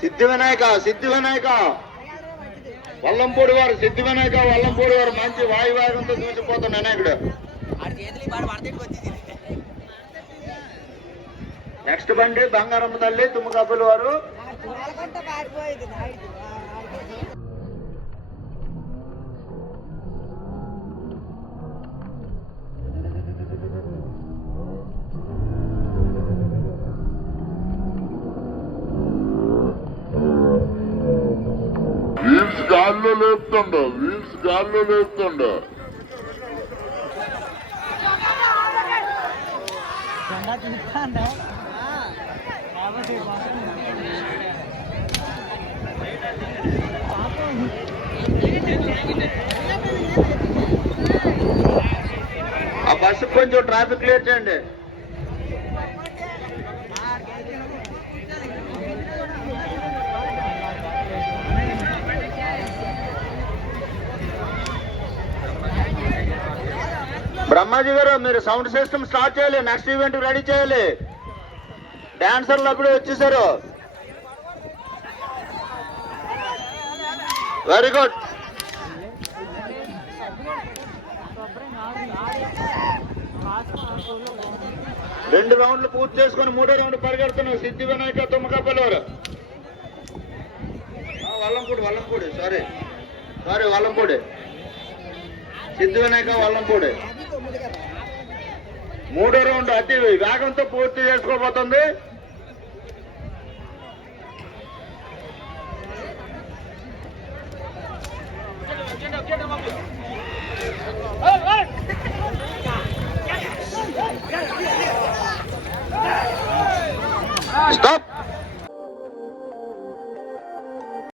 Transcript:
సిద్ధి వినాయక సిద్ధి వినాయక. వల్లంపూడి వారు సిద్ధి వినాయక వల్లంపూడి వారు మంచి వాయువేగంతో దూసిపోతున్న వినాయకుడు. నెక్స్ట్ బండి బంగారమ్మ తల్లి తుమ్మకబ్బుల వారు. గాల్లో లేపుతుండ వీల్స్ గాల్లో లేపుతుండ. ఆ బస్సు కొంచెం ట్రాఫిక్ క్లియర్ చేయండి. బ్రహ్మాజీ గారు మీరు సౌండ్ సిస్టమ్ స్టార్ట్ చేయాలి నెక్స్ట్ ఈవెంట్ రెడీ చేయాలి. డాన్సర్లు అప్పుడే వచ్చేసారు. వెరీ గుడ్ రెండు రౌండ్లు పూర్తి చేసుకొని మూడో రౌండ్ పరిగెడుతున్నావు సిద్ధి వినాయక తుమ్మకప్పలవారు వల్లంపూడి వల్లంపూడి సారీ సారీ వల్లంపూడి. సిద్ధి వినాయక వల్లంపూడి. మూడో రౌండ్ అతి వేగంతో పూర్తి చేసుకోబోతుంది.